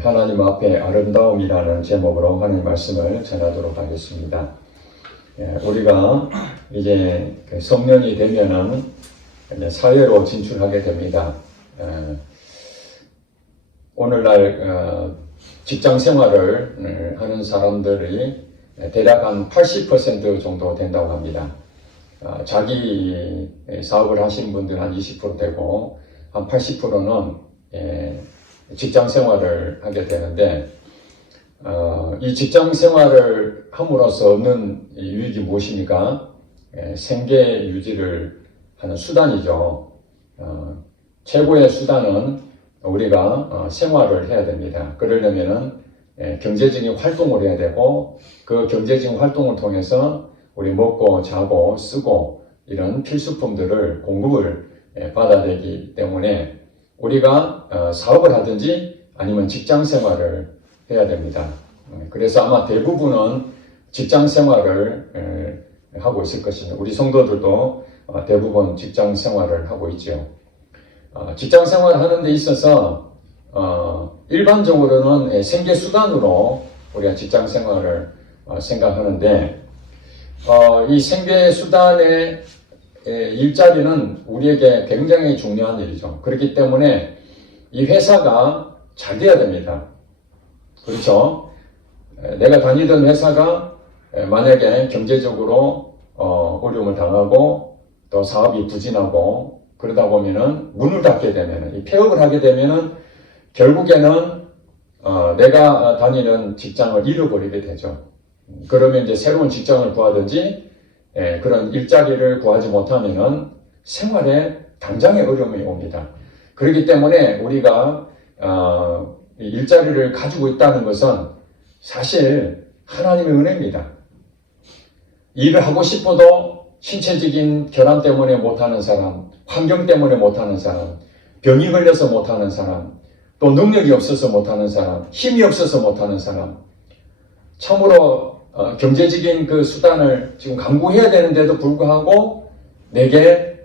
하나님 앞에 아름다움이라는 제목으로 하나님 말씀을 전하도록 하겠습니다. 우리가 이제 성년이 되면은 이제 사회로 진출하게 됩니다. 오늘날 직장 생활을 하는 사람들이 대략 한 80% 정도 된다고 합니다. 자기 사업을 하신 분들 한 20% 되고 한 80%는 직장 생활을 하게 되는데, 이 직장 생활을 함으로써 얻는 유익이 무엇입니까? 생계 유지를 하는 수단이죠. 최고의 수단은 우리가 생활을 해야 됩니다. 그러려면은 경제적인 활동을 해야 되고, 그 경제적인 활동을 통해서 우리 먹고 자고 쓰고 이런 필수품들을 공급을 받아야 되기 때문에 우리가 사업을 하든지 아니면 직장 생활을 해야 됩니다. 그래서 아마 대부분은 직장 생활을 하고 있을 것입니다. 우리 성도들도 대부분 직장 생활을 하고 있죠. 직장 생활을 하는 데 있어서 일반적으로는 생계 수단으로 우리가 직장 생활을 생각하는데, 이 생계 수단의 일자리는 우리에게 굉장히 중요한 일이죠. 그렇기 때문에 이 회사가 잘 돼야 됩니다. 그렇죠? 내가 다니던 회사가 만약에 경제적으로 어려움을 당하고 또 사업이 부진하고 그러다 보면은 문을 닫게 되면은, 이 폐업을 하게 되면은 결국에는 내가 다니는 직장을 잃어버리게 되죠. 그러면 이제 새로운 직장을 구하든지 그런 일자리를 구하지 못하면은 생활에 당장의 어려움이 옵니다. 그렇기 때문에 우리가 일자리를 가지고 있다는 것은 사실 하나님의 은혜입니다. 일을 하고 싶어도 신체적인 결함 때문에 못하는 사람, 환경 때문에 못하는 사람, 병이 걸려서 못하는 사람, 또 능력이 없어서 못하는 사람, 힘이 없어서 못하는 사람, 참으로 경제적인 그 수단을 지금 강구해야 되는데도 불구하고 내게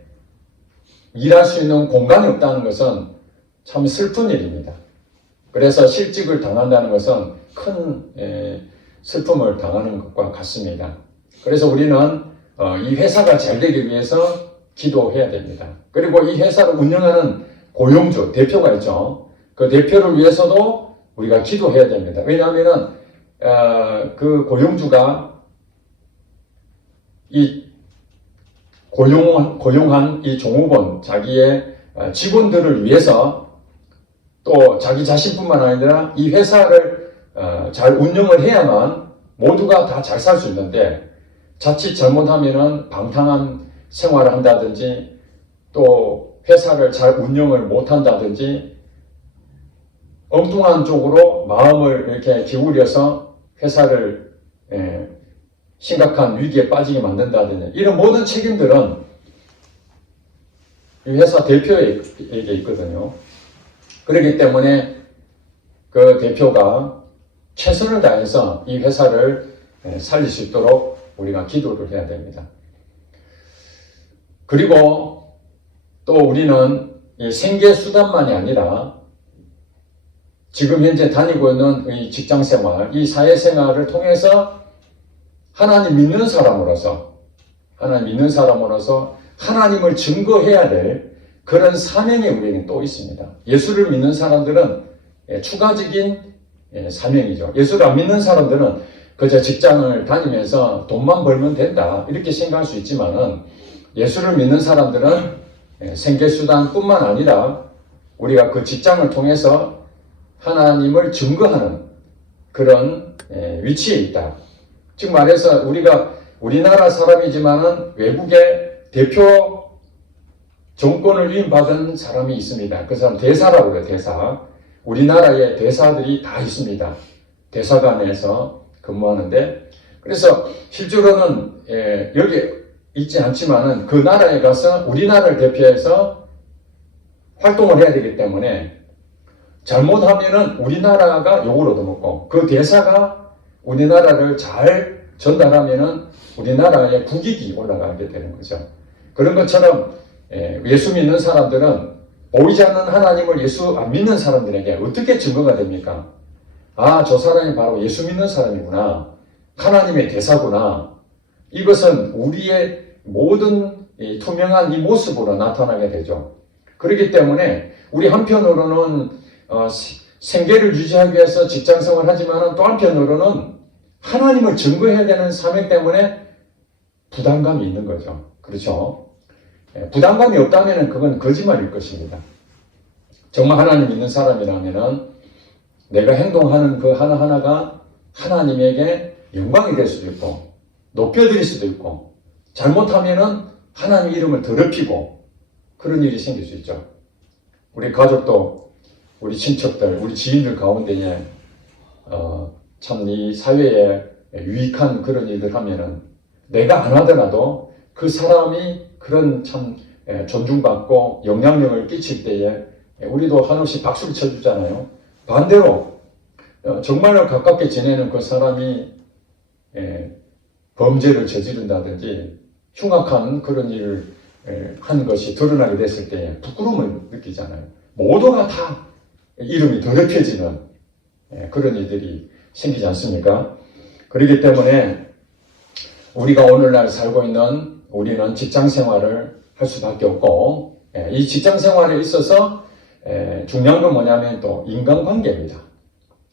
일할 수 있는 공간이 없다는 것은 참 슬픈 일입니다. 그래서 실직을 당한다는 것은 큰 슬픔을 당하는 것과 같습니다. 그래서 우리는 이 회사가 잘 되기 위해서 기도해야 됩니다. 그리고 이 회사를 운영하는 고용주, 대표가 있죠. 그 대표를 위해서도 우리가 기도해야 됩니다. 왜냐하면은 그 고용주가 이 고용한 이 종업원, 자기의 직원들을 위해서 또 자기 자신뿐만 아니라 이 회사를 잘 운영을 해야만 모두가 다 잘 살 수 있는데, 자칫 잘못하면은 방탕한 생활을 한다든지 또 회사를 잘 운영을 못한다든지 엉뚱한 쪽으로 마음을 이렇게 기울여서 회사를 심각한 위기에 빠지게 만든다든지, 이런 모든 책임들은 이 회사 대표에게 있거든요. 그렇기 때문에 그 대표가 최선을 다해서 이 회사를 살릴 수 있도록 우리가 기도를 해야 됩니다. 그리고 또 우리는 이 생계 수단만이 아니라 지금 현재 다니고 있는 이 직장 생활, 이 사회 생활을 통해서 하나님 믿는 사람으로서 하나님을 증거해야 될 그런 사명이 우리에게 또 있습니다. 예수를 믿는 사람들은 추가적인 사명이죠. 예수를 안 믿는 사람들은 그저 직장을 다니면서 돈만 벌면 된다 이렇게 생각할 수 있지만은, 예수를 믿는 사람들은 생계수단뿐만 아니라 우리가 그 직장을 통해서 하나님을 증거하는 그런 위치에 있다. 즉 말해서 우리가 우리나라 사람이지만은 외국의 대표 정권을 위임받은 사람이 있습니다. 그 사람 대사라고 해요. 대사. 우리나라에 대사들이 다 있습니다. 대사관에서 근무하는데, 그래서 실제로는 여기 있지 않지만은 그 나라에 가서 우리나라를 대표해서 활동을 해야 되기 때문에 잘못하면은 우리나라가 욕을 얻어먹고, 그 대사가 우리나라를 잘 전달하면은 우리나라의 국익이 올라가게 되는 거죠. 그런 것처럼 예수 믿는 사람들은 보이지 않는 하나님을 예수 안 믿는 사람들에게 어떻게 증거가 됩니까? 아, 저 사람이 바로 예수 믿는 사람이구나. 하나님의 대사구나. 이것은 우리의 모든 투명한 이 모습으로 나타나게 되죠. 그렇기 때문에 우리 한편으로는 생계를 유지하기 위해서 직장생활을 하지만 또 한편으로는 하나님을 증거해야 되는 사명 때문에 부담감이 있는 거죠. 그렇죠? 부담감이 없다면 그건 거짓말일 것입니다. 정말 하나님 믿는 사람이라면 내가 행동하는 그 하나하나가 하나님에게 영광이 될 수도 있고 높여드릴 수도 있고 잘못하면은 하나님 이름을 더럽히고 그런 일이 생길 수 있죠. 우리 가족도 우리 친척들, 우리 지인들 가운데에 참 이 사회에 유익한 그런 일을 하면은 내가 안 하더라도 그 사람이 그런 참 존중받고 영향력을 끼칠 때에 우리도 한없이 박수를 쳐주잖아요. 반대로 정말로 가깝게 지내는 그 사람이 범죄를 저지른다든지 흉악한 그런 일을 한 것이 드러나게 됐을 때 부끄러움을 느끼잖아요. 모두가 다 이름이 더럽혀지는 그런 일들이 생기지 않습니까? 그렇기 때문에 우리가 오늘날 살고 있는 우리는 직장 생활을 할 수밖에 없고 이 직장 생활에 있어서 중요한 건 뭐냐면 또 인간관계입니다.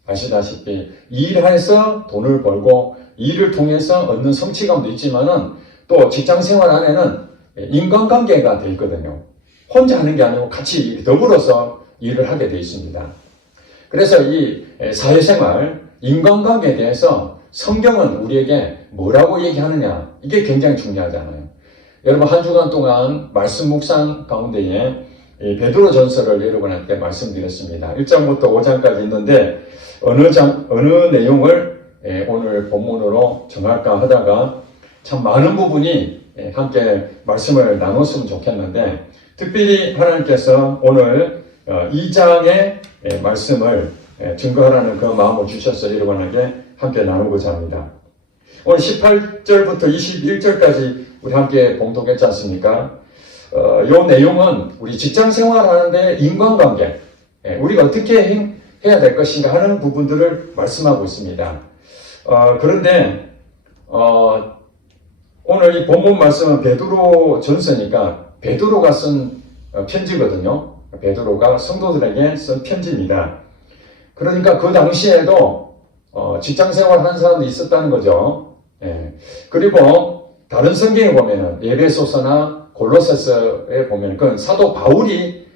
아시다시피 일해서 돈을 벌고 일을 통해서 얻는 성취감도 있지만은 또 직장 생활 안에는 인간관계가 돼 있거든요. 혼자 하는 게 아니고 같이 더불어서 일을 하게 돼 있습니다. 그래서 이 사회생활, 인간관계에 대해서 성경은 우리에게 뭐라고 얘기하느냐 이게 굉장히 중요하잖아요. 여러분 한 주간 동안 말씀 묵상 가운데에 베드로 전서를 여러분한테 말씀드렸습니다. 1장부터 5장까지 있는데 어느 내용을 오늘 본문으로 정할까 하다가 참 많은 부분이 함께 말씀을 나눴으면 좋겠는데 특별히 하나님께서 오늘 2장의 말씀을 증거하라는 그 마음을 주셔서 여러분에게 함께 나누고자 합니다. 오늘 18절부터 21절까지 우리 함께 봉독했지 않습니까? 이 내용은 우리 직장 생활하는데 인간관계, 우리가 어떻게 해야 될 것인가 하는 부분들을 말씀하고 있습니다. 그런데 오늘 이 본문 말씀은 베드로 전서니까 베드로가 쓴 편지거든요. 베드로가 성도들에게 쓴 편지입니다. 그러니까 그 당시에도 직장 생활 하는 사람도 있었다는 거죠. 그리고 다른 성경에 보면은 에베소서나 골로새서에 보면 그건 사도 바울이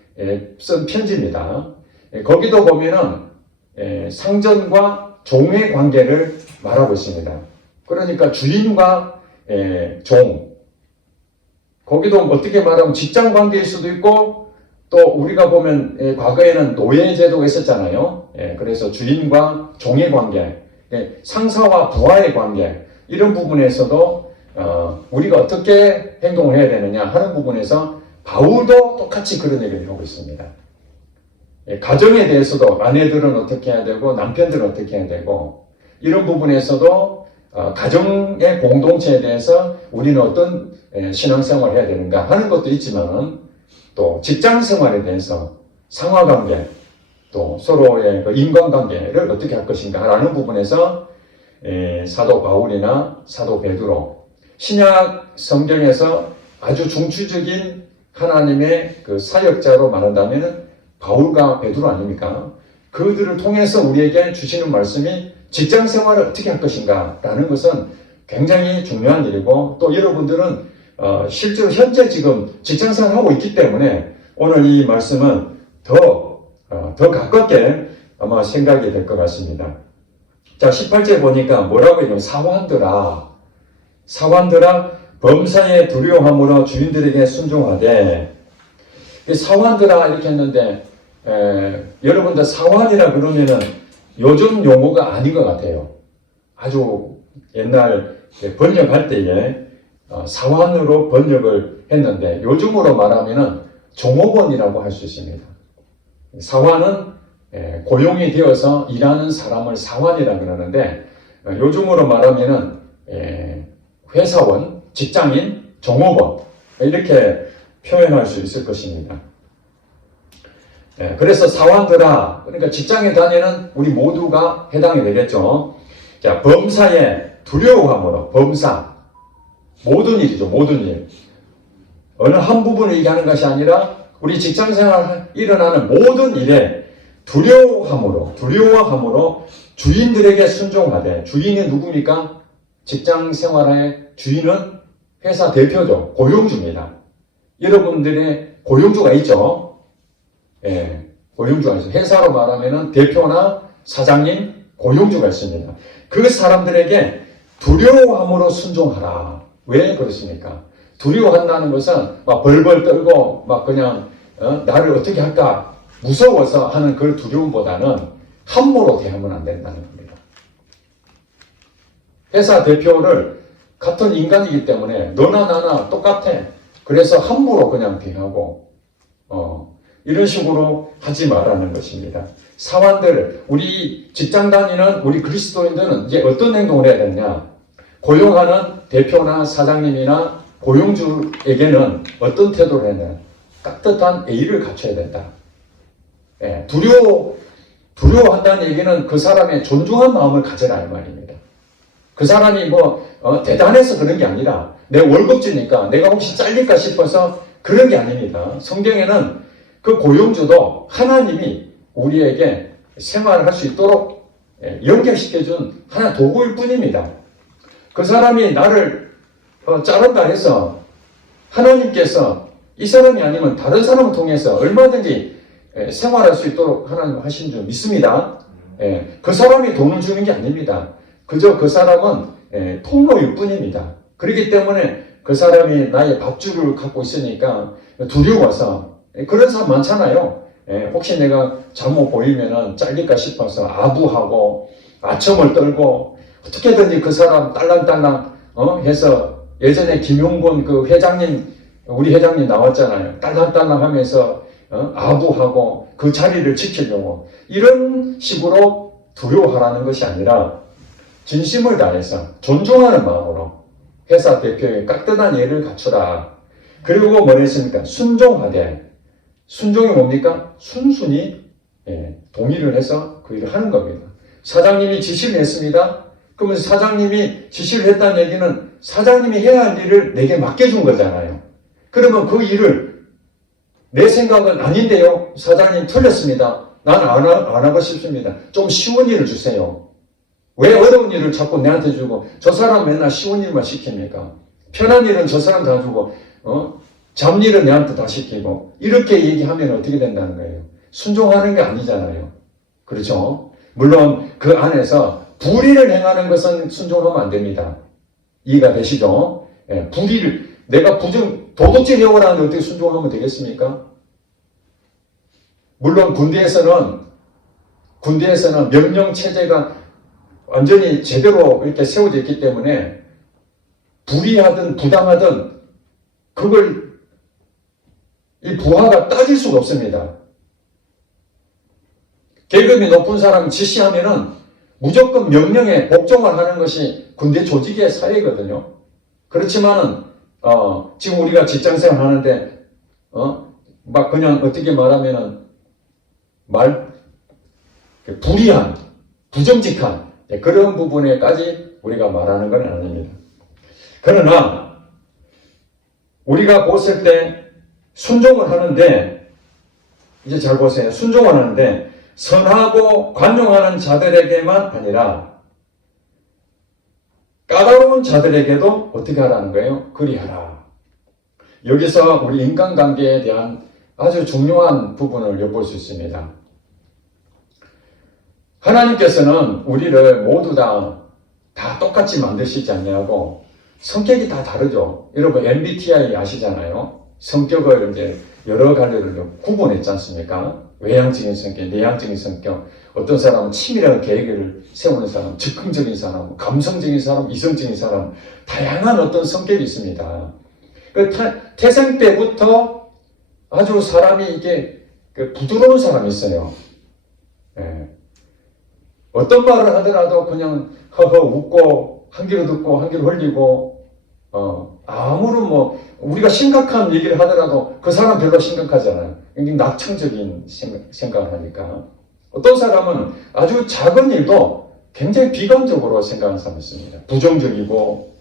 쓴 편지입니다. 거기도 보면은 상전과 종의 관계를 말하고 있습니다. 그러니까 주인과 종. 거기도 어떻게 말하면 직장 관계일 수도 있고 또 우리가 보면 과거에는 노예 제도가 있었잖아요. 그래서 주인과 종의 관계, 상사와 부하의 관계 이런 부분에서도 우리가 어떻게 행동을 해야 되느냐 하는 부분에서 바울도 똑같이 그런 얘기를 하고 있습니다. 가정에 대해서도 아내들은 어떻게 해야 되고 남편들은 어떻게 해야 되고 이런 부분에서도 가정의 공동체에 대해서 우리는 어떤 신앙생활을 해야 되는가 하는 것도 있지만 또 직장생활에 대해서 상하관계 또 서로의 그 인간관계를 어떻게 할 것인가 라는 부분에서 사도 바울이나 사도 베드로 신약 성경에서 아주 중추적인 하나님의 그 사역자로 말한다면 바울과 베드로 아닙니까? 그들을 통해서 우리에게 주시는 말씀이 직장 생활을 어떻게 할 것인가 라는 것은 굉장히 중요한 일이고 또 여러분들은 실제로 현재 지금 직장 생활을 하고 있기 때문에 오늘 이 말씀은 더 가깝게 아마 생각이 될 것 같습니다. 자, 18절 보니까 뭐라고 했냐면 사환들아 범사에 두려워함으로 주인들에게 순종하되 사환들아 이렇게 했는데 여러분들 사환이라 그러면은 요즘 용어가 아닌 것 같아요. 아주 옛날 번역할 때에 사환으로 번역을 했는데 요즘으로 말하면은 종업원이라고 할 수 있습니다. 사환은 고용이 되어서 일하는 사람을 사환이라 그러는데 요즘으로 말하면은 회사원, 직장인, 종업원 이렇게 표현할 수 있을 것입니다. 그래서 사원들아, 그러니까 직장에 다니는 우리 모두가 해당이 되겠죠. 자, 범사에 두려워함으로, 범사. 모든 일이죠, 모든 일. 어느 한 부분을 얘기하는 것이 아니라 우리 직장생활 일어나는 모든 일에 두려워함으로 주인들에게 순종하되, 주인이 누굽니까? 직장생활의 주인은 회사 대표죠. 고용주입니다. 여러분들의 고용주가 있죠. 고용주가 있어요. 회사로 말하면 대표나 사장님, 고용주가 있습니다. 그 사람들에게 두려워함으로 순종하라. 왜 그렇습니까? 두려워한다는 것은 막 벌벌 떨고 막 그냥 나를 어떻게 할까 무서워서 하는 그 두려움보다는 함부로 대하면 안 된다는 겁니다. 회사 대표를 같은 인간이기 때문에 너나 나나 똑같아. 그래서 함부로 그냥 대하고 이런 식으로 하지 말라는 것입니다. 사원들, 우리 직장 다니는 우리 그리스도인들은 이제 어떤 행동을 해야 되느냐? 고용하는 대표나 사장님이나 고용주에게는 어떤 태도를 해야 되느냐? 깍듯한 예의를 갖춰야 된다. 두려워한다는 얘기는 그 사람의 존중한 마음을 가져라 이 말입니다. 그 사람이 대단해서 그런 게 아니라 내 월급주니까 내가 혹시 잘릴까 싶어서 그런 게 아닙니다. 성경에는 그 고용주도 하나님이 우리에게 생활을 할 수 있도록 연결시켜준 하나의 도구일 뿐입니다. 그 사람이 나를 자른다 해서 하나님께서 이 사람이 아니면 다른 사람을 통해서 얼마든지 생활할 수 있도록 하나님 하신 줄 믿습니다. 그 사람이 돈을 주는 게 아닙니다. 그저 그 사람은 통로일 뿐입니다. 그렇기 때문에 그 사람이 나의 밥줄을 갖고 있으니까 두려워서 그런 사람 많잖아요. 혹시 내가 잘못 보이면 잘릴까 싶어서 아부하고 아첨을 떨고 어떻게든지 그 사람 딸랑딸랑 해서 예전에 김용곤 그 회장님 우리 회장님 나왔잖아요. 딸랑딸랑 하면서 아부하고 그 자리를 지키려고 이런 식으로 두려워하라는 것이 아니라 진심을 다해서 존중하는 마음으로 회사 대표의 깍듯한 예를 갖추라. 그리고 뭐 했습니까? 순종하되. 순종이 뭡니까? 순순히 동의를 해서 그 일을 하는 겁니다. 사장님이 지시를 했습니다. 그러면 사장님이 지시를 했다는 얘기는 사장님이 해야 할 일을 내게 맡겨준 거잖아요. 그러면 그 일을 내 생각은 아닌데요. 사장님 틀렸습니다. 난 안 하고 싶습니다. 좀 쉬운 일을 주세요. 왜 어려운 일을 자꾸 내한테 주고 저 사람 맨날 쉬운 일만 시킵니까? 편한 일은 저 사람 다 주고 잡일은 내한테 다 시키고 이렇게 얘기하면 어떻게 된다는 거예요? 순종하는 게 아니잖아요. 그렇죠? 물론 그 안에서 불의를 행하는 것은 순종하면 안 됩니다. 이해가 되시죠? 불의를 내가 도둑질 해오라 하는데 어떻게 순종하면 되겠습니까? 물론 군대에서는 명령 체제가 완전히 제대로 이렇게 세워져 있기 때문에 불의하든 부당하든 그걸 이 부하가 따질 수가 없습니다. 계급이 높은 사람 지시하면은 무조건 명령에 복종을 하는 것이 군대 조직의 사회거든요. 그렇지만은 지금 우리가 직장생활 하는데 막 그냥 어떻게 말하면은 불의한, 부정직한 그런 부분에까지 우리가 말하는 건 아닙니다. 그러나 우리가 보실 때 순종을 하는데 이제 잘 보세요. 순종을 하는데 선하고 관용하는 자들에게만 아니라 까다로운 자들에게도 어떻게 하라는 거예요? 그리하라. 여기서 우리 인간관계에 대한 아주 중요한 부분을 엿볼 수 있습니다. 하나님께서는 우리를 모두 다 똑같이 만드시지 않냐고 성격이 다 다르죠. 여러분 MBTI 아시잖아요. 성격을 이제 여러 가지로 구분했지 않습니까? 외향적인 성격, 내향적인 성격, 어떤 사람은 치밀한 계획을 세우는 사람, 즉흥적인 사람, 감성적인 사람, 이성적인 사람, 다양한 어떤 성격이 있습니다. 태생 때부터 아주 사람이 이게 부드러운 사람이 있어요. 어떤 말을 하더라도 그냥 허허 웃고 한 귀로 듣고 한 귀로 흘리고 아무런 우리가 심각한 얘기를 하더라도 그 사람 별로 심각하지 않아요. 굉장히 낙천적인 생각을 하니까. 어떤 사람은 아주 작은 일도 굉장히 비관적으로 생각하는 사람이 있습니다. 부정적이고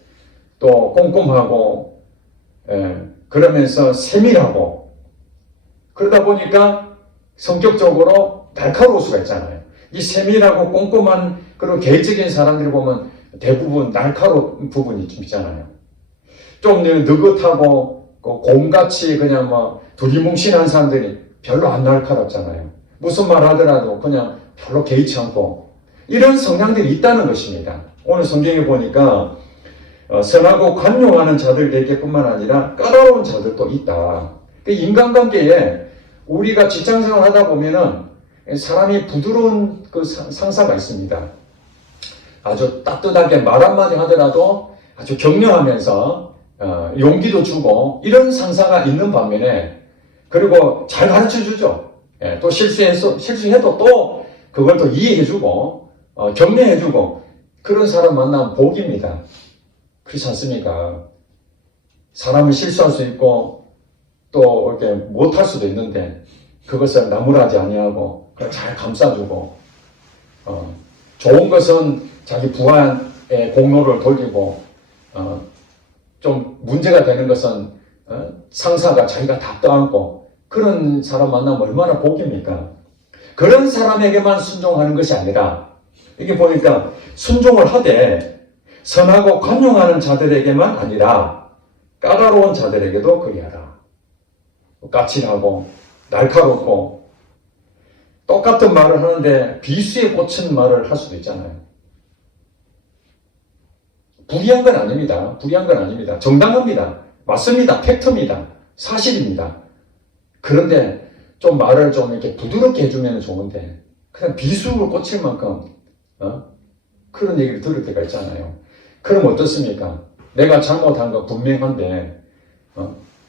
또 꼼꼼하고 그러면서 세밀하고 그러다 보니까 성격적으로 날카로울 수가 있잖아요. 이 세밀하고 꼼꼼한 그런 계획적인 사람들을 보면 대부분 날카로운 부분이 좀 있잖아요. 좀 느긋하고 곰같이 그냥 뭐 두리뭉실한 사람들이 별로 안 날카롭잖아요. 무슨 말 하더라도 그냥 별로 개의치 않고 이런 성향들이 있다는 것입니다. 오늘 성경에 보니까 선하고 관용하는 자들에게뿐만 아니라 까다로운 자들도 있다. 인간관계에 우리가 직장생활 하다 보면은 사람이 부드러운 그 상사가 있습니다. 아주 따뜻하게 말 한마디 하더라도 아주 격려하면서 용기도 주고 이런 상사가 있는 반면에 그리고 잘 가르쳐 주죠. 또 실수해도 또 그걸 또 이해해주고 격려해주고 그런 사람 만나면 복입니다. 그렇지 않습니까? 사람은 실수할 수 있고 또 이렇게 못할 수도 있는데 그것을 나무라지 아니하고 잘 감싸주고 좋은 것은 자기 부하의 공로를 돌리고 좀 문제가 되는 것은 상사가 자기가 다 떠안고 그런 사람 만나면 얼마나 복입니까? 그런 사람에게만 순종하는 것이 아니라 이게 보니까 순종을 하되 선하고 관용하는 자들에게만 아니라 까다로운 자들에게도 그리하라. 까칠하고 날카롭고 똑같은 말을 하는데 비수에 꽂힌 말을 할 수도 있잖아요. 불의한 건 아닙니다. 불의한 건 아닙니다. 정당합니다. 맞습니다. 팩트입니다. 사실입니다. 그런데 좀 말을 좀 이렇게 부드럽게 해주면 좋은데 그냥 비수를 꽂힐 만큼 그런 얘기를 들을 때가 있잖아요. 그럼 어떻습니까? 내가 잘못한 거 분명한데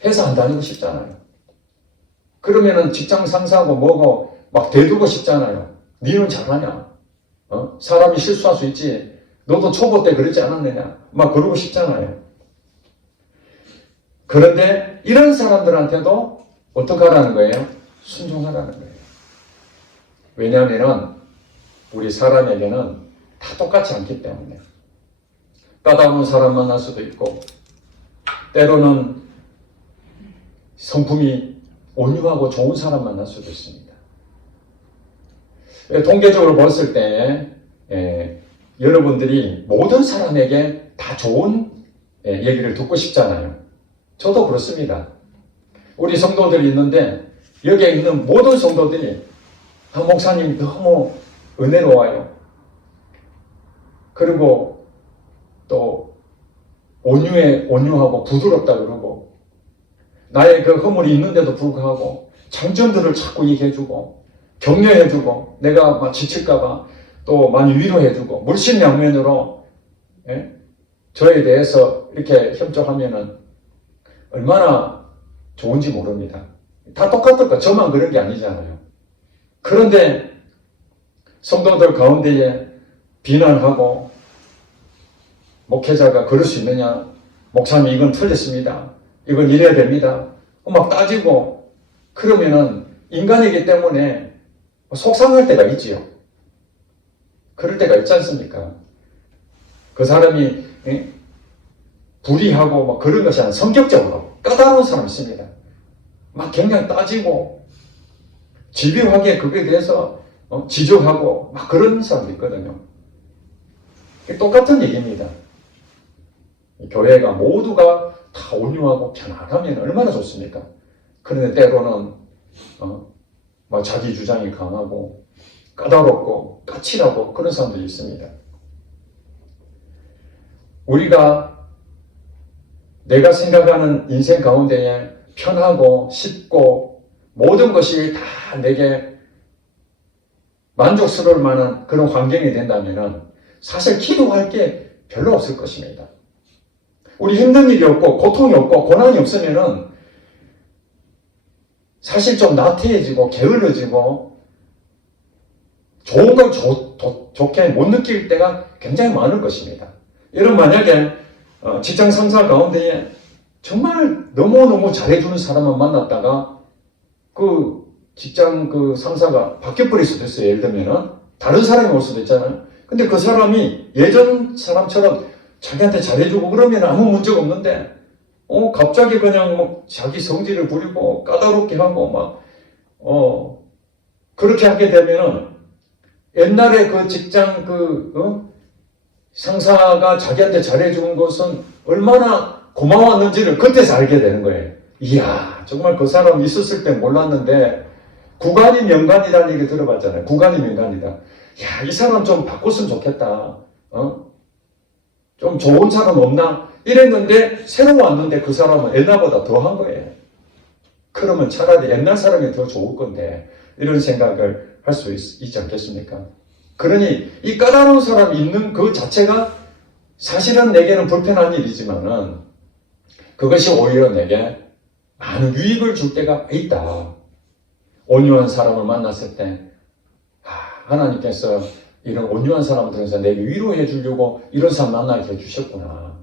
회사 안 다니고 싶잖아요. 그러면은 직장 상사하고 뭐고 막 대두고 싶잖아요. 니는 잘하냐? 사람이 실수할 수 있지. 너도 초보 때 그러지 않았느냐? 막 그러고 싶잖아요. 그런데 이런 사람들한테도 어떻게 하라는 거예요? 순종하라는 거예요. 왜냐하면 우리 사람에게는 다 똑같지 않기 때문에 까다로운 사람 만날 수도 있고 때로는 성품이 온유하고 좋은 사람 만날 수도 있습니다. 통계적으로 봤을 때 여러분들이 모든 사람에게 다 좋은 얘기를 듣고 싶잖아요. 저도 그렇습니다. 우리 성도들이 있는데 여기에 있는 모든 성도들이 목사님 너무 은혜로워요. 그리고 또 온유하고 부드럽다 그러고 나의 그 허물이 있는데도 불구하고 장점들을 자꾸 얘기해주고 격려해주고 내가 막 지칠까봐 또 많이 위로해주고 물심양면으로 저에 대해서 이렇게 협조하면은 얼마나 좋은지 모릅니다. 다 똑같을까? 저만 그런 게 아니잖아요. 그런데 성도들 가운데에 비난하고 목회자가 그럴 수 있느냐? 목사님 이건 틀렸습니다. 이건 이래야 됩니다. 막 따지고 그러면은 인간이기 때문에 속상할 때가 있지요. 그럴 때가 있지 않습니까? 그 사람이 불의하고 막 그런 것이 아니라 성격적으로 까다로운 사람이 있습니다. 막 굉장히 따지고 집요하게 그거에 대해서 지적하고 막 그런 사람도 있거든요. 똑같은 얘기입니다. 교회가 모두가 다 온유하고 편안하면 얼마나 좋습니까? 그런데 때로는 막 자기 주장이 강하고 까다롭고 까칠하고 그런 사람들이 있습니다. 우리가 내가 생각하는 인생 가운데에 편하고 쉽고 모든 것이 다 내게 만족스러울 만한 그런 환경이 된다면 사실 기도할 게 별로 없을 것입니다. 우리 힘든 일이 없고 고통이 없고 고난이 없으면 사실 좀 나태해지고 게을러지고 좋은 걸 좋게 못 느낄 때가 굉장히 많을 것입니다. 여러분 만약에 직장 상사 가운데에 정말 너무너무 잘해주는 사람만 만났다가 그 직장 그 상사가 바뀌어버릴 수도 있어요. 예를 들면은 다른 사람이 올 수도 있잖아요. 근데 그 사람이 예전 사람처럼 자기한테 잘해주고 그러면 아무 문제가 없는데 갑자기 그냥 뭐 자기 성질을 부리고 까다롭게 하고 막 그렇게 하게 되면은 옛날에 그 직장 상사가 자기한테 잘해준 것은 얼마나 고마웠는지를 그때서 알게 되는 거예요. 이야, 정말 그 사람 있었을 때 몰랐는데 구간이 명간이라는 얘기 들어봤잖아요. 구간이 명간이다. 야, 이 사람 좀 바꿨으면 좋겠다. 좀 좋은 사람 없나? 이랬는데 새로 왔는데 그 사람은 옛날보다 더 한 거예요. 그러면 차라리 옛날 사람이 더 좋을 건데 이런 생각을 할 수 있지 않겠습니까? 그러니 이 까다로운 사람이 있는 그 자체가 사실은 내게는 불편한 일이지만은 그것이 오히려 내게 많은 유익을 줄 때가 있다. 온유한 사람을 만났을 때 하나님께서 이런 온유한 사람을 통해서 내게 위로해 주려고 이런 사람 만나게 해주셨구나.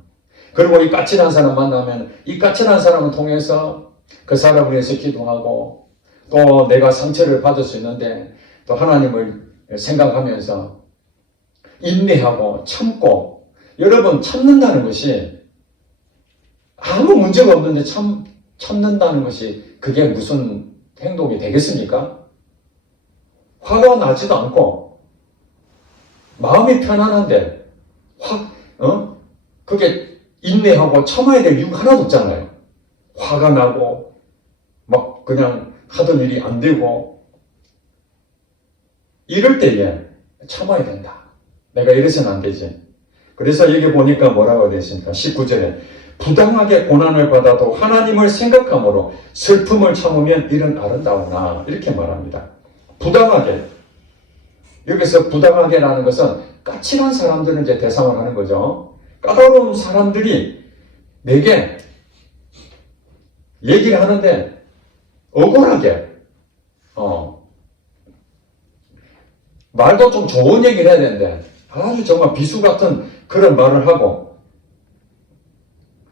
그리고 이 까칠한 사람 만나면 이 까칠한 사람을 통해서 그 사람을 위해서 기도하고 또 내가 상처를 받을 수 있는데 또 하나님을 생각하면서 인내하고 참고 여러분 참는다는 것이 아무 문제가 없는데 참는다는 것이 그게 무슨 행동이 되겠습니까? 화가 나지도 않고 마음이 편안한데 그게 인내하고 참아야 될 이유가 하나도 없잖아요. 화가 나고 막 그냥 하던 일이 안 되고 이럴 때에 참아야 된다. 내가 이래서는 안 되지. 그래서 여기 보니까 뭐라고 되어 있습니까? 19절에 부당하게 고난을 받아도 하나님을 생각함으로 슬픔을 참으면 이는 아름다우나 이렇게 말합니다. 부당하게. 여기서 부당하게라는 것은 까칠한 사람들은 이제 대상을 하는 거죠. 까다로운 사람들이 내게 얘기를 하는데 억울하게 말도 좀 좋은 얘기를 해야 되는데 아주 정말 비수 같은 그런 말을 하고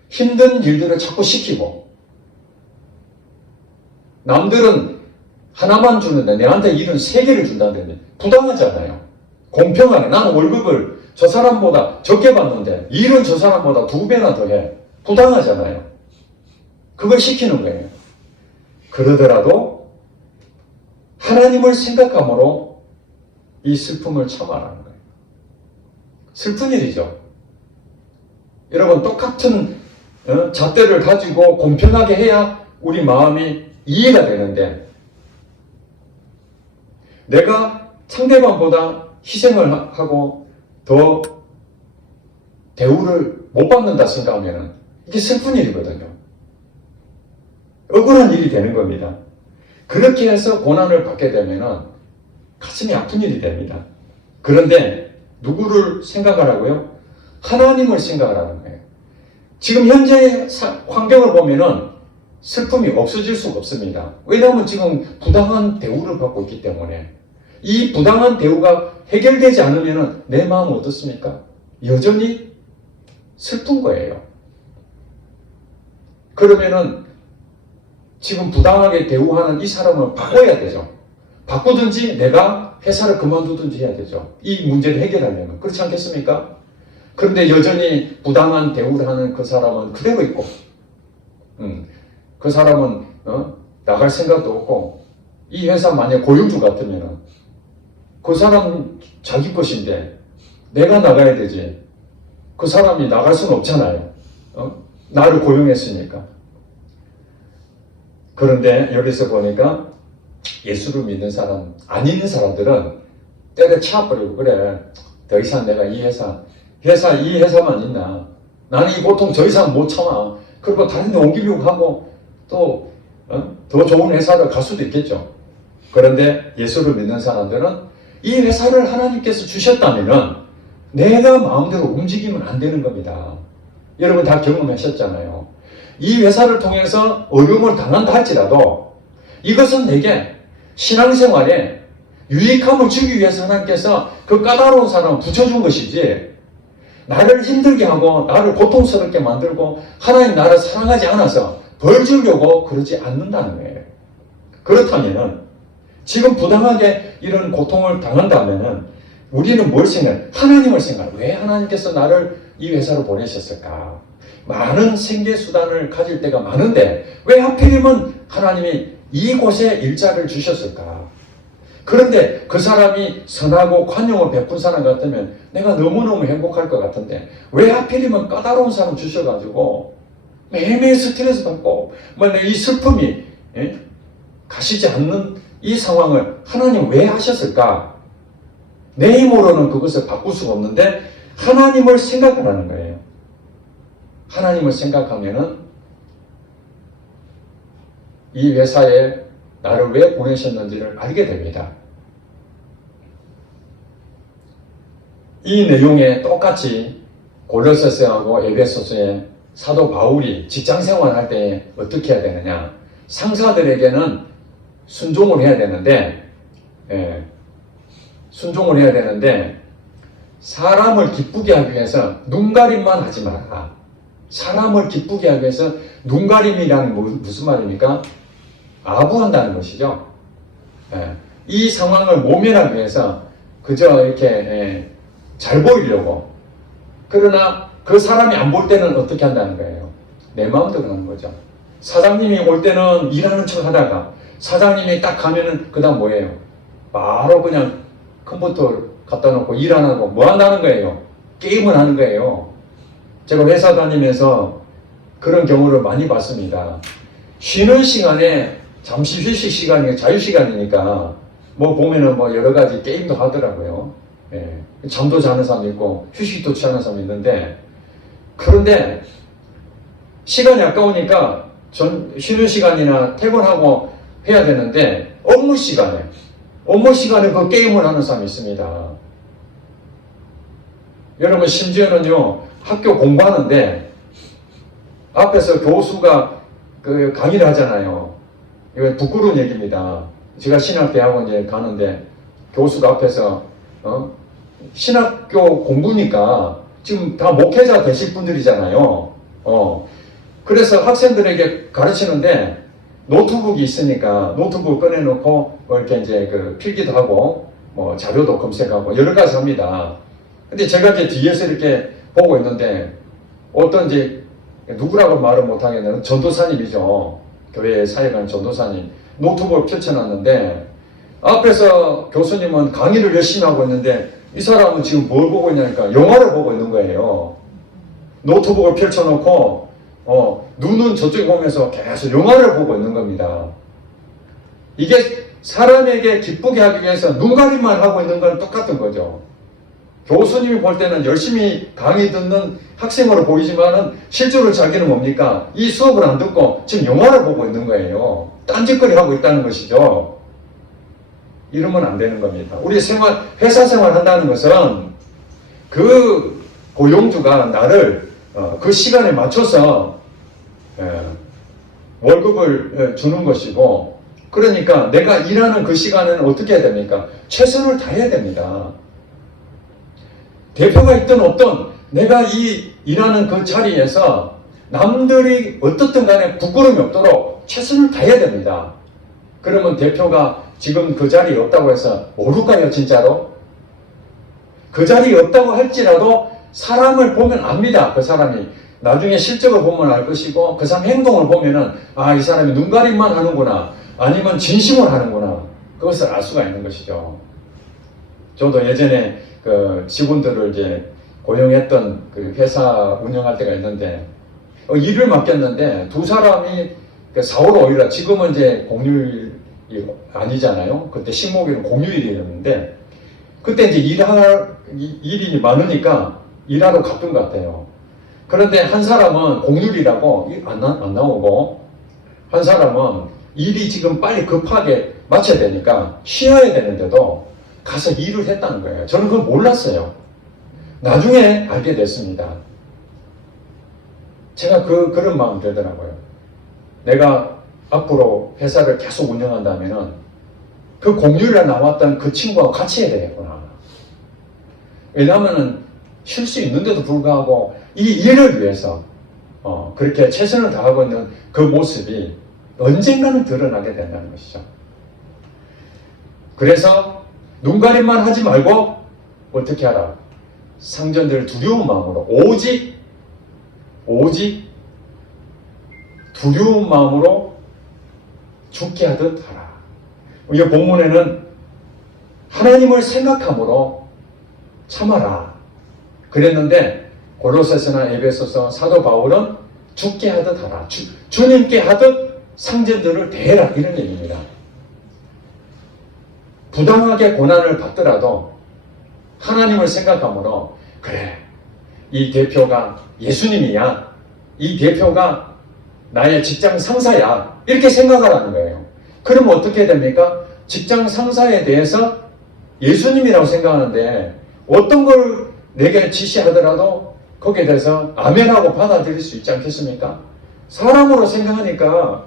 힘든 일들을 자꾸 시키고 남들은 하나만 주는데 내한테 일은 3개를 준다는데 부당하잖아요. 공평하네. 나는 월급을 저 사람보다 적게 받는데 일은 저 사람보다 2배나 더 해. 부당하잖아요. 그걸 시키는 거예요. 그러더라도 하나님을 생각함으로 이 슬픔을 참아라는 거예요. 슬픈 일이죠. 여러분 똑같은 잣대를 가지고 공평하게 해야 우리 마음이 이해가 되는데 내가 상대방보다 희생을 하고 더 대우를 못 받는다 생각하면 이게 슬픈 일이거든요. 억울한 일이 되는 겁니다. 그렇게 해서 고난을 받게 되면 가슴이 아픈 일이 됩니다. 그런데 누구를 생각하라고요? 하나님을 생각하라는 거예요. 지금 현재의 환경을 보면은 슬픔이 없어질 수가 없습니다. 왜냐하면 지금 부당한 대우를 받고 있기 때문에 이 부당한 대우가 해결되지 않으면 내 마음은 어떻습니까? 여전히 슬픈 거예요. 그러면은 지금 부당하게 대우하는 이 사람을 바꿔야 되죠. 바꾸든지 내가 회사를 그만두든지 해야 되죠. 이 문제를 해결하려면. 그렇지 않겠습니까? 그런데 여전히 부당한 대우를 하는 그 사람은 그대로 있고 그 사람은 나갈 생각도 없고 이 회사 만약 고용주 같으면 그 사람 자기 것인데 내가 나가야 되지. 그 사람이 나갈 수는 없잖아요. 나를 고용했으니까. 그런데 여기서 보니까 예수를 믿는 사람, 안 있는 사람들은 때려치워버리고 그래. 더 이상 내가 이 회사만 있나. 나는 이 고통 더 이상 못 참아. 그리고 다른 데 옮기려고 하고 또 더 좋은 회사를 갈 수도 있겠죠. 그런데 예수를 믿는 사람들은 이 회사를 하나님께서 주셨다면 내가 마음대로 움직이면 안 되는 겁니다. 여러분 다 경험하셨잖아요. 이 회사를 통해서 어려움을 당한다 할지라도 이것은 내게 신앙생활에 유익함을 주기 위해서 하나님께서 그 까다로운 사람을 붙여준 것이지 나를 힘들게 하고 나를 고통스럽게 만들고 하나님 나를 사랑하지 않아서 벌 주려고 그러지 않는다는 거예요. 그렇다면 지금 부당하게 이런 고통을 당한다면은 우리는 뭘 생각해? 하나님을 생각해. 왜 하나님께서 나를 이 회사로 보내셨을까? 많은 생계 수단을 가질 때가 많은데 왜 하필이면 하나님이 이곳에 일자를 주셨을까? 그런데 그 사람이 선하고宽容을 베푼 사람 같으면 내가 너무너무 행복할 것 같은데 왜 하필이면 까다로운 사람 주셔가지고 매일매일 스트레스 받고 이 슬픔이 가시지 않는 이 상황을 하나님 왜 하셨을까? 내 힘으로는 그것을 바꿀 수가 없는데 하나님을 생각하라는 거예요. 하나님을 생각하면은 이 회사에 나를 왜 보내셨는지를 알게 됩니다. 이 내용에 똑같이 골로새서하고 에베소서에 사도 바울이 직장 생활할 때 어떻게 해야 되느냐? 상사들에게는 순종을 해야 되는데, 순종을 해야 되는데 사람을 기쁘게 하기 위해서 눈가림만 하지 마라. 사람을 기쁘게 하기 위해서 눈가림이라는 무슨 말입니까? 아부한다는 것이죠. 이 상황을 모면하기 위해서 그저 이렇게 잘 보이려고. 그러나 그 사람이 안 볼 때는 어떻게 한다는 거예요? 내 마음도 그런 거죠. 사장님이 올 때는 일하는 척 하다가 사장님이 딱 가면은 그 다음 뭐예요? 바로 그냥 컴퓨터 갖다 놓고 일 안 하고 뭐 한다는 거예요? 게임을 하는 거예요. 제가 회사 다니면서 그런 경우를 많이 봤습니다. 쉬는 시간에 잠시 휴식 시간이 자유시간이니까 뭐 보면은 뭐 여러 가지 게임도 하더라고요. 잠도 자는 사람도 있고 휴식도 취하는 사람도 있는데 그런데 시간이 아까우니까 쉬는 시간이나 퇴근하고 해야 되는데 업무 시간에 그 게임을 하는 사람이 있습니다. 여러분 심지어는요 학교 공부하는데 앞에서 교수가 그 강의를 하잖아요. 이거 부끄러운 얘기입니다. 제가 신학대학원에 가는데 교수가 앞에서 신학교 공부니까 지금 다 목회자 되실 분들이잖아요. 그래서 학생들에게 가르치는데 노트북이 있으니까 노트북 꺼내놓고 이렇게 이제 그 필기도 하고 뭐 자료도 검색하고 여러 가지 합니다. 근데 제가 이제 뒤에서 이렇게 보고 있는데 어떤 이제 누구라고 말을 못하겠네요. 전도사님이죠. 교회 사역하는 전도사님. 노트북을 펼쳐놨는데 앞에서 교수님은 강의를 열심히 하고 있는데 이 사람은 지금 뭘 보고 있냐니까 영화를 보고 있는 거예요. 노트북을 펼쳐놓고 눈은 저쪽에 보면서 계속 영화를 보고 있는 겁니다. 이게 사람에게 기쁘게 하기 위해서 눈가림만 하고 있는 건 똑같은 거죠. 교수님이 볼 때는 열심히 강의 듣는 학생으로 보이지만은 실제로 자기는 뭡니까? 이 수업을 안 듣고 지금 영화를 보고 있는 거예요. 딴짓거리 하고 있다는 것이죠. 이러면 안 되는 겁니다. 우리 회사 생활 한다는 것은 그 고용주가 나를 그 시간에 맞춰서 월급을 주는 것이고, 그러니까 내가 일하는 그 시간에는 어떻게 해야 됩니까? 최선을 다해야 됩니다. 대표가 있든 없든 내가 이 일하는 그 자리에서 남들이 어떻든 간에 부끄러움이 없도록 최선을 다해야 됩니다. 그러면 대표가 지금 그 자리에 없다고 해서 모를까요, 진짜로? 그 자리에 없다고 할지라도 사람을 보면 압니다. 그 사람이 나중에 실적을 보면 알 것이고, 그 사람 행동을 보면은 이 사람이 눈가림만 하는구나, 아니면 진심을 하는구나, 그것을 알 수가 있는 것이죠. 저도 예전에 그 직원들을 이제 고용했던 그 회사 운영할 때가 있는데 일을 맡겼는데 두 사람이 4월 5일날, 지금은 이제 공휴일이 아니잖아요. 그때 식목일은 공휴일이었는데 그때 이제 일이 많으니까 일하러 갔던 것 같아요. 그런데 한 사람은 공휴일이라고 안 나오고, 한 사람은 일이 지금 빨리 급하게 마쳐야 되니까 쉬어야 되는데도 가서 일을 했다는 거예요. 저는 그걸 몰랐어요. 나중에 알게 됐습니다. 제가 그런 마음이 들더라고요. 내가 앞으로 회사를 계속 운영한다면은 그 공휴일에 나왔던 그 친구하고 같이 해야 되겠구나. 왜냐하면은 쉴 수 있는데도 불구하고 이 일을 위해서 그렇게 최선을 다하고 있는 그 모습이 언젠가는 드러나게 된다는 것이죠. 그래서 눈가림만 하지 말고 어떻게 하라? 상전들을 두려운 마음으로 오직 두려운 마음으로 죽게 하듯 하라. 이 본문에는 하나님을 생각함으로 참아라 그랬는데, 골로새서나 에베소서 사도 바울은 죽게 하듯 하라, 주님께 하듯 상전들을 대해라, 이런 얘기입니다. 부당하게 고난을 받더라도 하나님을 생각함으로, 그래, 이 대표가 예수님이야, 이 대표가 나의 직장 상사야, 이렇게 생각하라는 거예요. 그러면 어떻게 됩니까? 직장 상사에 대해서 예수님이라고 생각하는데 어떤 걸 내게 지시하더라도 거기에 대해서 아멘하고 받아들일 수 있지 않겠습니까? 사람으로 생각하니까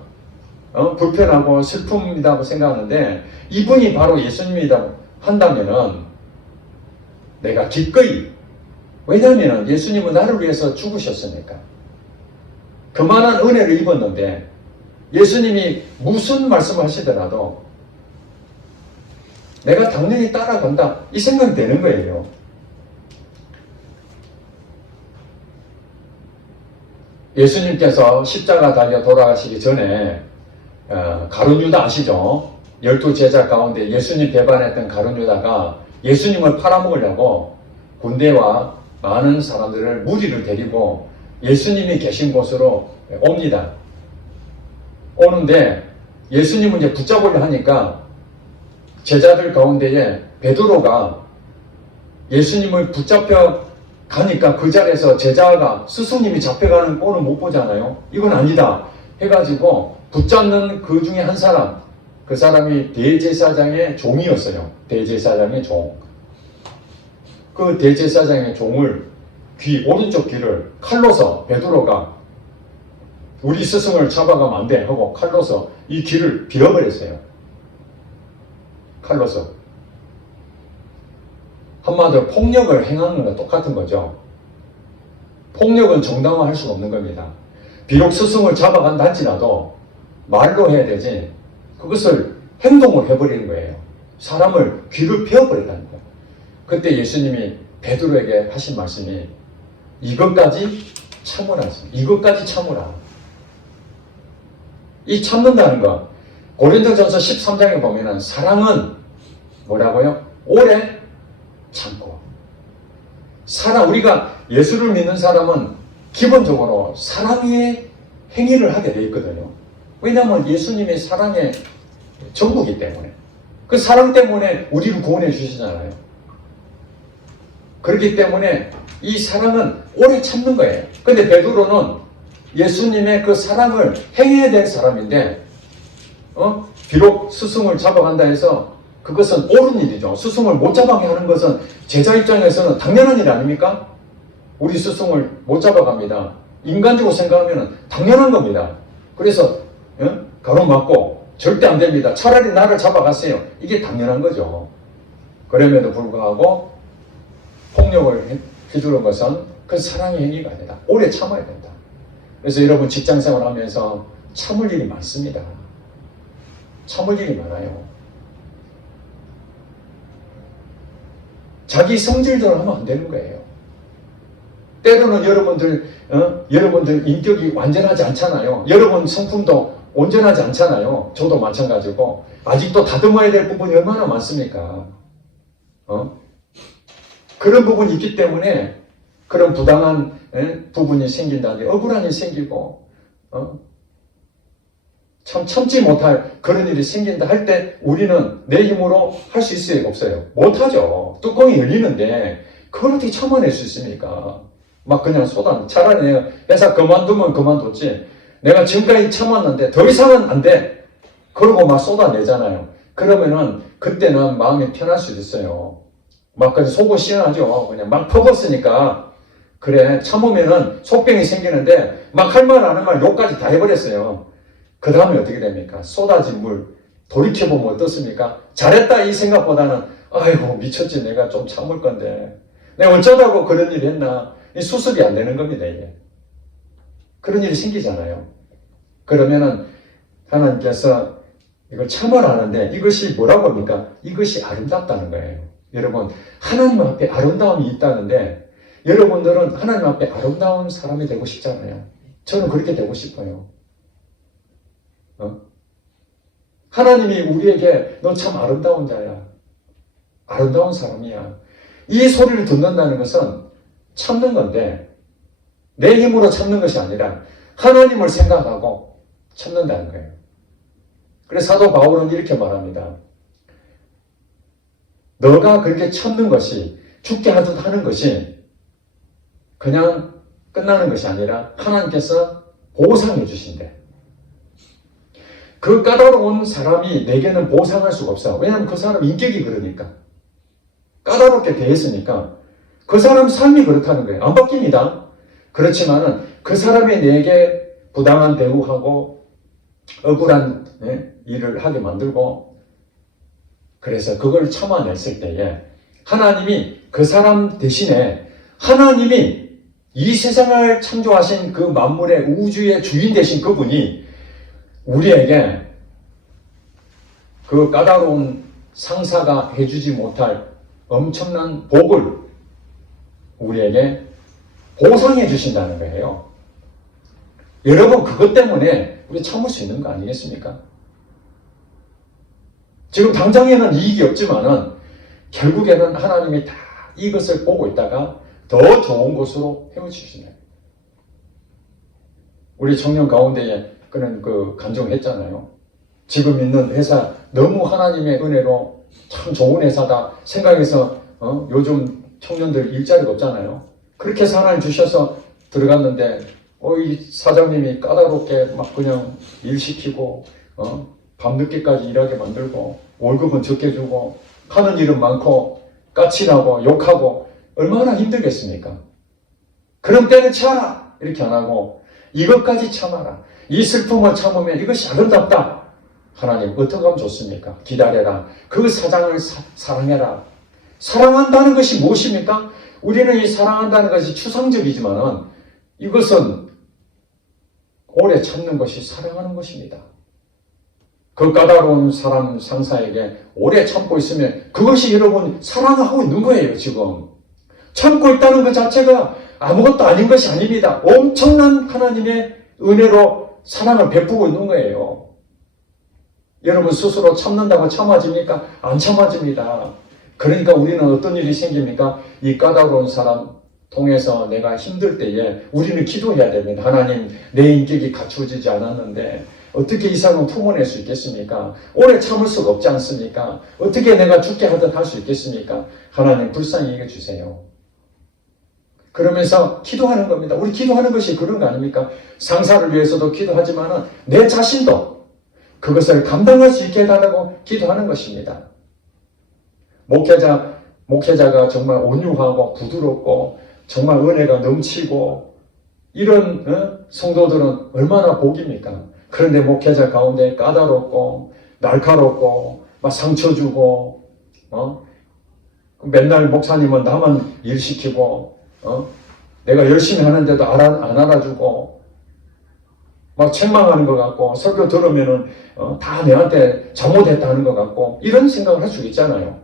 불편하고 슬픔이라고 생각하는데, 이분이 바로 예수님이라고 한다면은 내가 기꺼이, 왜냐하면 예수님은 나를 위해서 죽으셨으니까, 그만한 은혜를 입었는데 예수님이 무슨 말씀을 하시더라도 내가 당연히 따라간다, 이 생각이 되는 거예요. 예수님께서 십자가 달려 돌아가시기 전에 가룟 유다 아시죠? 12제자 가운데 예수님 배반했던 가룟 유다가 예수님을 팔아먹으려고 군대와 많은 사람들을, 무리를 데리고 예수님이 계신 곳으로 옵니다. 오는데 예수님을 이제 붙잡으려 하니까 제자들 가운데에 베드로가 예수님을 붙잡혀 가니까 그 자리에서 제자가 스승님이 잡혀가는 꼴은 못 보잖아요. 이건 아니다 해가지고 붙잡는 그 중에 한 사람, 그 사람이 대제사장의 종이었어요. 대제사장의 종. 그 대제사장의 종을, 오른쪽 귀를 칼로서, 베드로가 우리 스승을 잡아가면 안 돼 하고 칼로서 이 귀를 베어버렸어요. 칼로서. 한마디로 폭력을 행하는 것과 똑같은 거죠. 폭력은 정당화할 수가 없는 겁니다. 비록 스승을 잡아간다 할지라도 말로 해야 되지, 그것을 행동을 해버리는 거예요. 사람을 귀를 베어버린다는 거예요. 그때 예수님이 베드로에게 하신 말씀이 이것까지 참으라. 이것까지 참으라. 이 참는다는 것, 고린도전서 13장에 보면은 사랑은 뭐라고요? 오래 참고. 우리가 예수를 믿는 사람은 기본적으로 사랑의 행위를 하게 되어 있거든요. 왜냐하면 예수님의 사랑의 전부이기 때문에. 그 사랑 때문에 우리를 구원해 주시잖아요. 그렇기 때문에 이 사랑은 오래 참는 거예요. 근데 베드로는 예수님의 그 사랑을 행해야 될 사람인데, 비록 스승을 잡아간다 해서 그것은 옳은 일이죠. 스승을 못 잡아가게 하는 것은 제자 입장에서는 당연한 일 아닙니까? 우리 스승을 못 잡아갑니다. 인간적으로 생각하면 당연한 겁니다. 그래서 가로막고 절대 안 됩니다. 차라리 나를 잡아갔어요. 이게 당연한 거죠. 그럼에도 불구하고 폭력을 휘두른 것은 그 사랑의 행위가 아니다. 오래 참아야 된다. 그래서 여러분 직장생활 하면서 참을 일이 많습니다. 참을 일이 많아요. 자기 성질대로 하면 안 되는 거예요. 때로는 여러분들 인격이 완전하지 않잖아요. 여러분 성품도 온전하지 않잖아요. 저도 마찬가지고 아직도 다듬어야 될 부분이 얼마나 많습니까? 그런 부분이 있기 때문에 그런 부당한 부분이 생긴다니, 억울한 일이 생기고 참 참지 못할 그런 일이 생긴다 할 때 우리는 내 힘으로 할 수 있어요, 없어요? 못하죠. 뚜껑이 열리는데 그걸 어떻게 참아낼 수 있습니까? 막 그냥 차라리 내가 회사 그만두면 그만뒀지, 내가 지금까지 참았는데 더 이상은 안 돼, 그러고 막 쏟아내잖아요. 그러면은 그때는 마음이 편할 수도 있어요. 막 그냥 속은 시원하죠. 그냥 막 퍼붓으니까 그래 참으면은 속병이 생기는데 막 할 말 안 할 말 욕까지 다 해버렸어요. 그 다음에 어떻게 됩니까? 쏟아진 물 돌이켜보면 어떻습니까? 잘했다 이 생각보다는 아이고 미쳤지, 내가 좀 참을 건데 내가 어쩌다고 그런 일을 했나, 이 수습이 안 되는 겁니다. 이게 그런 일이 생기잖아요. 그러면은 하나님께서 이걸 참으라는데 이것이 뭐라고 합니까? 이것이 아름답다는 거예요. 여러분, 하나님 앞에 아름다움이 있다는데 여러분들은 하나님 앞에 아름다운 사람이 되고 싶잖아요. 저는 그렇게 되고 싶어요. 하나님이 우리에게 너 참 아름다운 자야. 아름다운 사람이야. 이 소리를 듣는다는 것은 참는 건데 내 힘으로 참는 것이 아니라 하나님을 생각하고 참는다는 거예요. 그래서 사도 바울은 이렇게 말합니다. 너가 그렇게 참는 것이 죽게 하듯 하는 것이 그냥 끝나는 것이 아니라 하나님께서 보상해 주신대. 그 까다로운 사람이 내게는 보상할 수가 없어. 왜냐하면 그 사람 인격이 그러니까. 까다롭게 대했으니까 그 사람 삶이 그렇다는 거예요. 안 바뀝니다. 그렇지만은 그 사람이 내게 부당한 대우하고 억울한 일을 하게 만들고 그래서 그걸 참아냈을 때에 하나님이 그 사람 대신에 하나님이 이 세상을 창조하신 그 만물의 우주의 주인 되신 그분이 우리에게 그 까다로운 상사가 해주지 못할 엄청난 복을 우리에게 보상해 주신다는 거예요. 여러분 그것 때문에 우리 참을 수 있는 거 아니겠습니까? 지금 당장에는 이익이 없지만은 결국에는 하나님이 다 이것을 보고 있다가 더 좋은 곳으로 헤어지신다. 우리 청년 가운데에 그런 간증했잖아요. 지금 있는 회사 너무 하나님의 은혜로 참 좋은 회사다 생각해서 요즘 청년들 일자리가 없잖아요. 그렇게 해서 하나님 주셔서 들어갔는데 이 사장님이 까다롭게 막 그냥 일 시키고 밤늦게까지 일하게 만들고 월급은 적게 주고 하는 일은 많고 까칠하고 욕하고 얼마나 힘들겠습니까? 그럼 때려쳐라 이렇게 안 하고 이것까지 참아라. 이 슬픔을 참으면 이것이 아름답다. 하나님 어떻게 하면 좋습니까? 기다려라. 그 사장을 사랑해라. 사랑한다는 것이 무엇입니까? 우리는 이 사랑한다는 것이 추상적이지만 이것은 오래 참는 것이 사랑하는 것입니다. 그 까다로운 사람 상사에게 오래 참고 있으면 그것이 여러분 사랑하고 있는 거예요. 지금 참고 있다는 것 자체가 아무것도 아닌 것이 아닙니다. 엄청난 하나님의 은혜로 사랑을 베푸고 있는 거예요. 여러분 스스로 참는다고 참아집니까? 안 참아집니다. 그러니까 우리는 어떤 일이 생깁니까? 이 까다로운 사람 통해서 내가 힘들 때에 우리는 기도해야 됩니다. 하나님, 내 인격이 갖추어지지 않았는데 어떻게 이 사람을 품어낼 수 있겠습니까? 오래 참을 수가 없지 않습니까? 어떻게 내가 죽게 하듯 할 수 있겠습니까? 하나님 불쌍히 여겨주세요. 그러면서 기도하는 겁니다. 우리 기도하는 것이 그런 거 아닙니까? 상사를 위해서도 기도하지만 내 자신도 그것을 감당할 수 있게 해달라고 기도하는 것입니다. 목회자가 정말 온유하고 부드럽고 정말 은혜가 넘치고 이런 성도들은 얼마나 복입니까? 그런데 목회자 가운데 까다롭고 날카롭고 막 상처 주고 맨날 목사님은 나만 일시키고 내가 열심히 하는데도 안 알아주고 막 책망하는 것 같고 설교 들으면은 다 내한테 잘못했다는 것 같고 이런 생각을 할 수 있잖아요.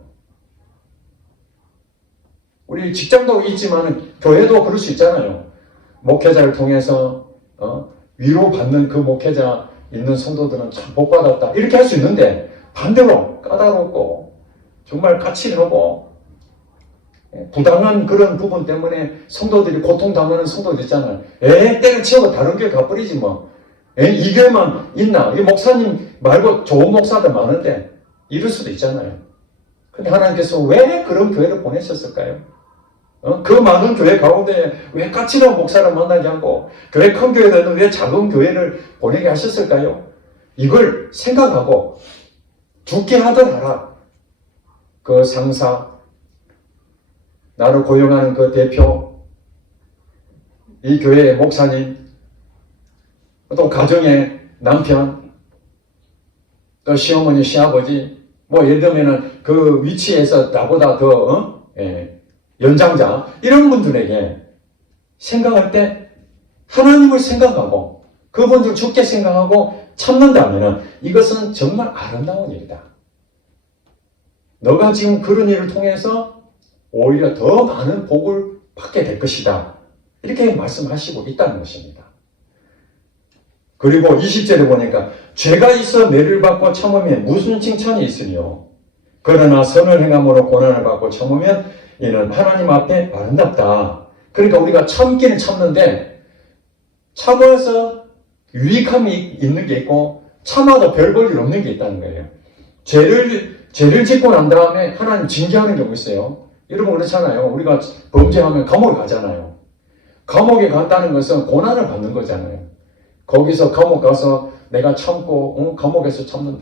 우리 직장도 있지만 교회도 그럴 수 있잖아요. 목회자를 통해서 위로받는 그 목회자 있는 성도들은 참 복받았다 이렇게 할 수 있는데 반대로 까다롭고 정말 까칠하고 부당한 그런 부분 때문에 성도들이 고통당하는 성도들 있잖아요. 때려치우고 다른 교회 가버리지 뭐. 이 교회만 있나? 이 목사님 말고 좋은 목사들 많은데 이럴 수도 있잖아요. 근데 하나님께서 왜 그런 교회를 보내셨을까요? 그 많은 교회 가운데 왜 까칠한 목사를 만나게 하고 교회 큰 교회에는 왜 작은 교회를 보내게 하셨을까요? 이걸 생각하고 죽게 하듯 하라. 그 상사, 나를 고용하는 그 대표, 이 교회의 목사님, 또 가정의 남편, 또 시어머니, 시아버지, 예를 들면은 그 위치에서 나보다 더 연장자 이런 분들에게 생각할 때 하나님을 생각하고 그분들 죽게 생각하고 참는다면 이것은 정말 아름다운 일이다. 너가 지금 그런 일을 통해서 오히려 더 많은 복을 받게 될 것이다. 이렇게 말씀하시고 있다는 것입니다. 그리고 20절에 보니까 죄가 있어 매를 받고 참으면 무슨 칭찬이 있으뇨. 그러나 선을 행함으로 고난을 받고 참으면 이는 하나님 앞에 아름답다. 그러니까 우리가 참기는 참는데 참아서 유익함이 있는 게 있고 참아도 별 볼 일 없는 게 있다는 거예요. 죄를 짓고 난 다음에 하나님 징계하는 경우 있어요. 여러분 그렇잖아요. 우리가 범죄하면 감옥에 가잖아요. 감옥에 간다는 것은 고난을 받는 거잖아요. 거기서 감옥 가서 내가 참고 감옥에서 참는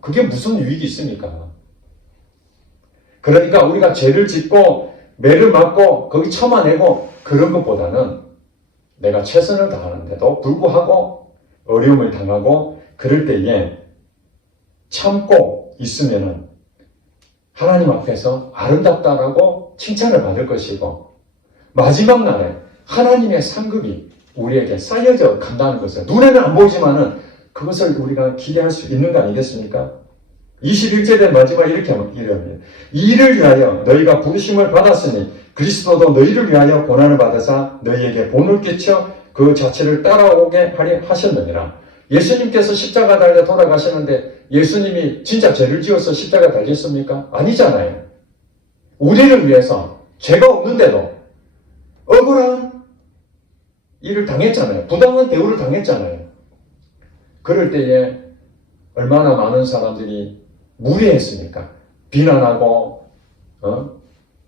그게 무슨 유익이 있습니까? 그러니까 우리가 죄를 짓고 매를 맞고 거기 참아내고 그런 것보다는 내가 최선을 다하는데도 불구하고 어려움을 당하고 그럴 때에 참고 있으면은 하나님 앞에서 아름답다라고 칭찬을 받을 것이고 마지막 날에 하나님의 상급이 우리에게 쌓여져 간다는 것을 눈에는 안 보이지만은 그것을 우리가 기대할 수 있는 거 아니겠습니까? 21절의 마지막에 이렇게 합니다. 이를 위하여 너희가 부르심을 받았으니 그리스도도 너희를 위하여 고난을 받아사 너희에게 본을 끼쳐 그 자체를 따라오게 하려 하셨느니라. 예수님께서 십자가 달려 돌아가시는데 예수님이 진짜 죄를 지어서 십자가 달렸습니까? 아니잖아요. 우리를 위해서 죄가 없는데도 억울한 일을 당했잖아요. 부당한 대우를 당했잖아요. 그럴 때에 얼마나 많은 사람들이 무례했습니까? 비난하고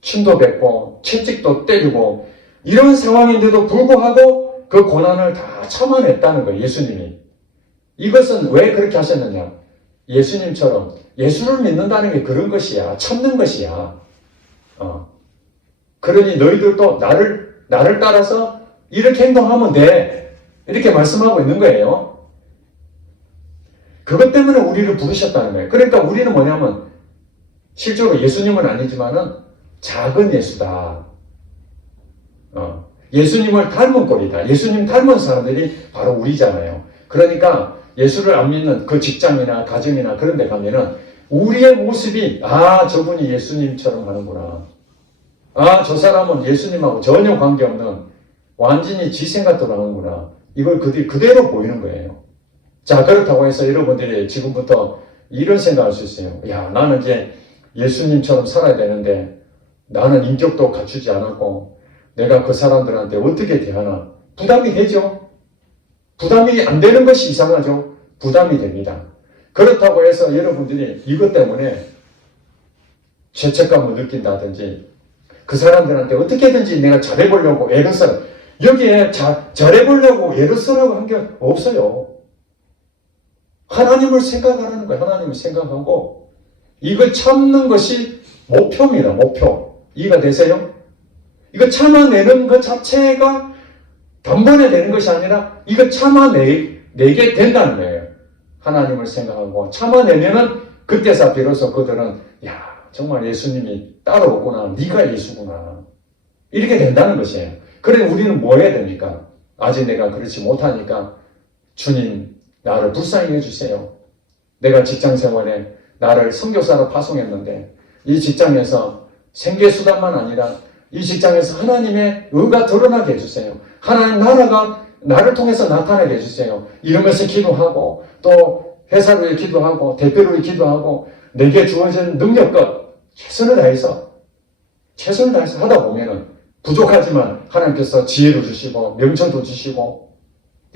침도 뱉고 채찍도 때리고 이런 상황인데도 불구하고 그 고난을 다 참아냈다는 거예요. 예수님이. 이것은 왜 그렇게 하셨느냐? 예수님처럼 예수를 믿는다는 게 그런 것이야. 참는 것이야. 그러니 너희들도 나를 따라서 이렇게 행동하면 돼. 이렇게 말씀하고 있는 거예요. 그것 때문에 우리를 부르셨다는 거예요. 그러니까 우리는 뭐냐면 실제로 예수님은 아니지만은 작은 예수다. 예수님을 닮은 꼴이다. 예수님 닮은 사람들이 바로 우리잖아요. 그러니까 예수를 안 믿는 그 직장이나 가정이나 그런 데 가면은 우리의 모습이 저분이 예수님처럼 하는구나. 저 사람은 예수님하고 전혀 관계없는 완전히 지 생각대로 하는구나. 이걸 그대로 보이는 거예요. 자, 그렇다고 해서 여러분들이 지금부터 이런 생각할 수 있어요. 나는 이제 예수님처럼 살아야 되는데 나는 인격도 갖추지 않았고 내가 그 사람들한테 어떻게 대하나 부담이 되죠. 부담이 안 되는 것이 이상하죠. 부담이 됩니다. 그렇다고 해서 여러분들이 이것 때문에 죄책감을 느낀다든지 그 사람들한테 어떻게든지 내가 잘해보려고 애를 써요. 여기에 잘해보려고 애를 쓰라고 한 게 없어요. 하나님을 생각하라는 거예요. 하나님을 생각하고 이걸 참는 것이 목표입니다. 목표. 이해가 되세요? 이거 참아내는 것 자체가 단번에 되는 것이 아니라 이거 참아내게 된다는 거예요. 하나님을 생각하고 참아내면은 그때서 비로소 그들은 정말 예수님이 따로 없구나. 네가 예수구나. 이렇게 된다는 것이에요. 그래 우리는 뭐 해야 됩니까? 아직 내가 그렇지 못하니까 주님 나를 불쌍히 해주세요. 내가 직장생활에 나를 선교사로 파송했는데 이 직장에서 생계수단만 아니라 이 직장에서 하나님의 의가 드러나게 해주세요. 하나님 나라가 나를 통해서 나타나게 해주세요. 이러면서 기도하고 또 회사를 위해 기도하고 대표를 위해 기도하고 내게 주어진 능력껏 최선을 다해서 하다 보면은 부족하지만 하나님께서 지혜를 주시고 명철도 주시고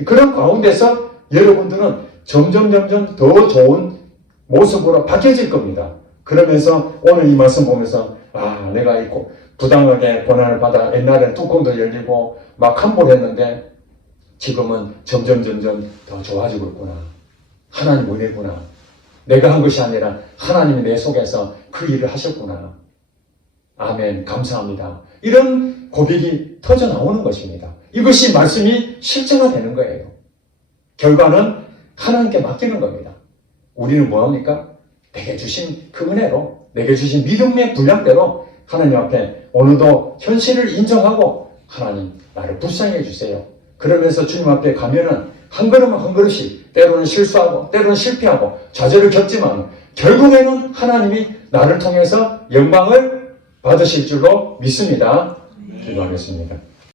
그런 가운데서 여러분들은 점점 더 좋은 모습으로 바뀌어질 겁니다. 그러면서 오늘 이 말씀 보면서 내가 있고 부당하게 고난을 받아 옛날에 뚜껑도 열리고 막 함몰했는데 지금은 점점 더 좋아지고 있구나. 하나님 은혜구나. 내가 한 것이 아니라 하나님이 내 속에서 그 일을 하셨구나. 아멘. 감사합니다. 이런 고백이 터져 나오는 것입니다. 이것이 말씀이 실제가 되는 거예요. 결과는 하나님께 맡기는 겁니다. 우리는 뭐합니까? 내게 주신 그 은혜로, 내게 주신 믿음의 분량대로 하나님 앞에 오늘도 현실을 인정하고 하나님 나를 불쌍히 해주세요. 그러면서 주님 앞에 가면은 한 걸음 한 걸음씩 때로는 실수하고 때로는 실패하고 좌절을 겪지만 결국에는 하나님이 나를 통해서 영광을 받으실 줄로 믿습니다. 기도하겠습니다.